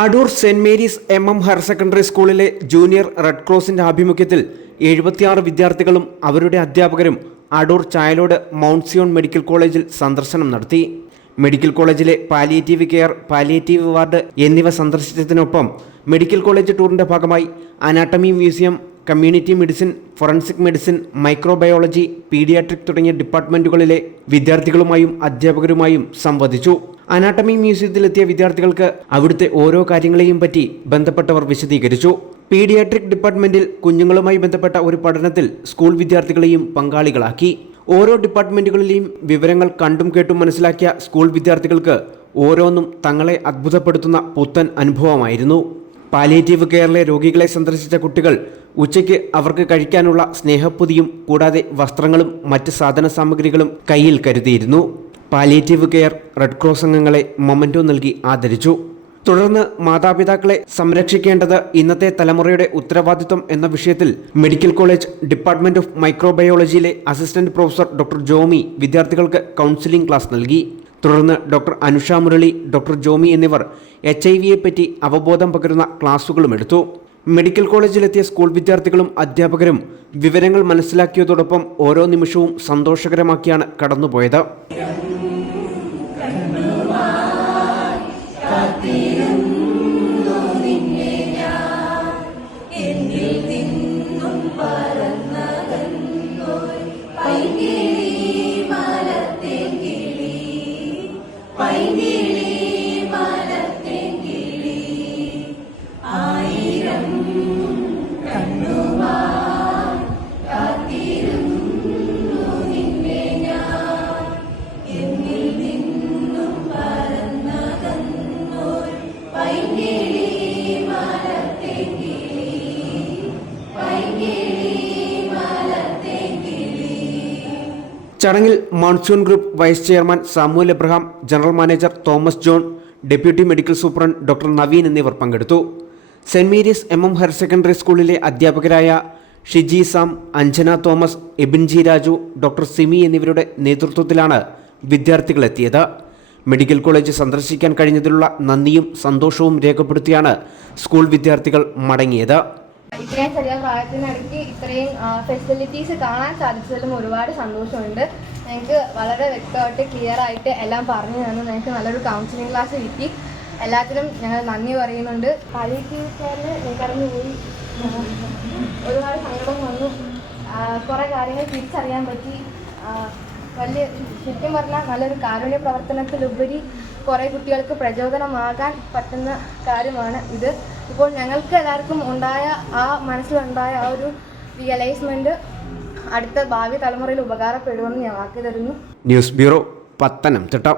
Adoor saint Mary's MM higher secondary സ്കൂളിലെ junior red ക്രോസിന്റെ ആഭിമുഖ്യത്തിൽ 76 വിദ്യാർത്ഥികളും അവരുടെ അധ്യാപകരും Adoor Chayalode mount Zion medical കോളേജിൽ സന്ദർശനം നടത്തി. മെഡിക്കൽ കോളേജിലെ പാലിയേറ്റീവ് കെയർ, പാലിയേറ്റീവ് വാർഡ് എന്നിവ സന്ദർശിച്ചതിനൊപ്പം മെഡിക്കൽ കോളേജ് ടൂറിന്റെ ഭാഗമായി anatomy museum, community medicine, forensic medicine, microbiology, paediatric തുടങ്ങിയ ഡിപ്പാർട്ട്മെന്റുകളിലെ വിദ്യാർത്ഥികളുമായും അധ്യാപകരുമായും സംവദിച്ചു. അനാട്ടമി മ്യൂസിയത്തിലെത്തിയ വിദ്യാർത്ഥികൾക്ക് അവിടുത്തെ ഓരോ കാര്യങ്ങളെയും പറ്റി ബന്ധപ്പെട്ടവർ വിശദീകരിച്ചു. പീഡിയാട്രിക് ഡിപ്പാർട്ട്മെന്റിൽ കുഞ്ഞുങ്ങളുമായി ബന്ധപ്പെട്ട ഒരു പഠനത്തിൽ സ്കൂൾ വിദ്യാർത്ഥികളെയും പങ്കാളികളാക്കി. ഓരോ ഡിപ്പാർട്ട്മെന്റുകളിലെയും വിവരങ്ങൾ കണ്ടും കേട്ടും മനസ്സിലാക്കിയ സ്കൂൾ വിദ്യാർത്ഥികൾക്ക് ഓരോന്നും തങ്ങളെ അത്ഭുതപ്പെടുത്തുന്ന പുത്തൻ അനുഭവമായിരുന്നു. പാലിയേറ്റീവ് കെയറിലെ രോഗികളെ സന്ദർശിച്ച കുട്ടികൾ ഉച്ചയ്ക്ക് അവർക്ക് കഴിക്കാനുള്ള സ്നേഹപ്പൊതിയും കൂടാതെ വസ്ത്രങ്ങളും മറ്റ് സാധന സാമഗ്രികളും കയ്യിൽ കരുതിയിരുന്നു. പാലിയേറ്റീവ് കെയർ റെഡ് ക്രോസ് അംഗങ്ങളെ മൊമെന്റോ നൽകി ആദരിച്ചു. തുടർന്ന് മാതാപിതാക്കളെ സംരക്ഷിക്കേണ്ടത് ഇന്നത്തെ തലമുറയുടെ ഉത്തരവാദിത്വം എന്ന വിഷയത്തിൽ മെഡിക്കൽ കോളേജ് ഡിപ്പാർട്ട്മെന്റ് ഓഫ് മൈക്രോബയോളജിയിലെ അസിസ്റ്റന്റ് പ്രൊഫസർ ഡോക്ടർ ജോമി വിദ്യാർത്ഥികൾക്ക് കൗൺസിലിംഗ് ക്ലാസ് നൽകി. തുടർന്ന് ഡോക്ടർ അനുഷ മുരളി, ഡോക്ടർ ജോമി എന്നിവർ HIV പറ്റി അവബോധം പകരുന്ന ക്ലാസുകളും എടുത്തു. മെഡിക്കൽ കോളേജിലെത്തിയ സ്കൂൾ വിദ്യാർത്ഥികളും അധ്യാപകരും വിവരങ്ങൾ മനസ്സിലാക്കിയതോടൊപ്പം ഓരോ നിമിഷവും സന്തോഷകരമാക്കിയാണ് കടന്നുപോയത്. ചടങ്ങിൽ Monsoon Group vice chairman Samuel Abraham, general manager Thomas John, deputy medical superintendent doctor Naveen എന്നിവർ പങ്കെടുത്തു. Saint Mary's MM higher secondary സ്കൂളിലെ അധ്യാപകരായ Shiji Sam, Anjana Thomas, Ebin G Raju, doctor Simi എന്നിവരുടെ നേതൃത്വത്തിലാണ് വിദ്യാർത്ഥികളെത്തിയത്. മെഡിക്കൽ കോളേജ് സന്ദർശിക്കാൻ കഴിഞ്ഞതിലുള്ള നന്ദിയും സന്തോഷവും രേഖപ്പെടുത്തിയാണ് സ്കൂൾ വിദ്യാർത്ഥികൾ മടങ്ങിയത്. ഇത്രയും ചെറിയ പ്രായത്തിനിടയ്ക്ക് ഇത്രയും ഫെസിലിറ്റീസ് കാണാൻ സാധിച്ചതിലും ഒരുപാട് സന്തോഷമുണ്ട്. ഞങ്ങൾക്ക് വളരെ വ്യക്തമായിട്ട് ക്ലിയർ ആയിട്ട് എല്ലാം പറഞ്ഞു തന്നു. ഞങ്ങൾക്ക് നല്ലൊരു കൗൺസിലിംഗ് ക്ലാസ് കിട്ടി. എല്ലാത്തിനും ഞങ്ങൾ നന്ദി പറയുന്നുണ്ട്. പാലിയേറ്റീവ് കെയറിൽ കടന്നുപോയി ഒരുപാട് സങ്കടം വന്നു. കുറേ കാര്യങ്ങൾ തിരിച്ചറിയാൻ പറ്റി. വലിയ ശരിക്കും പറഞ്ഞാൽ നല്ലൊരു കാരുണ്യ പ്രവർത്തനത്തിലുപരി കുറേ കുട്ടികൾക്ക് പ്രചോദനമാകാൻ പറ്റുന്ന കാര്യമാണ് ഇത്. ഇപ്പോൾ ഞങ്ങൾക്ക് എല്ലാവർക്കും മനസ്സിലുണ്ടായ ആ ഒരു റിയലൈസ്മെൻറ്റ് അടുത്ത ഭാവി തലമുറയിൽ ഉപകാരപ്പെടുമെന്ന് ഞാൻ വാക്ക് തരുന്നു. News bureau, Pathanamthitta.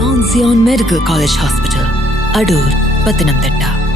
Mount Zion Medical College Hospital, Adur, Pathanamthitta.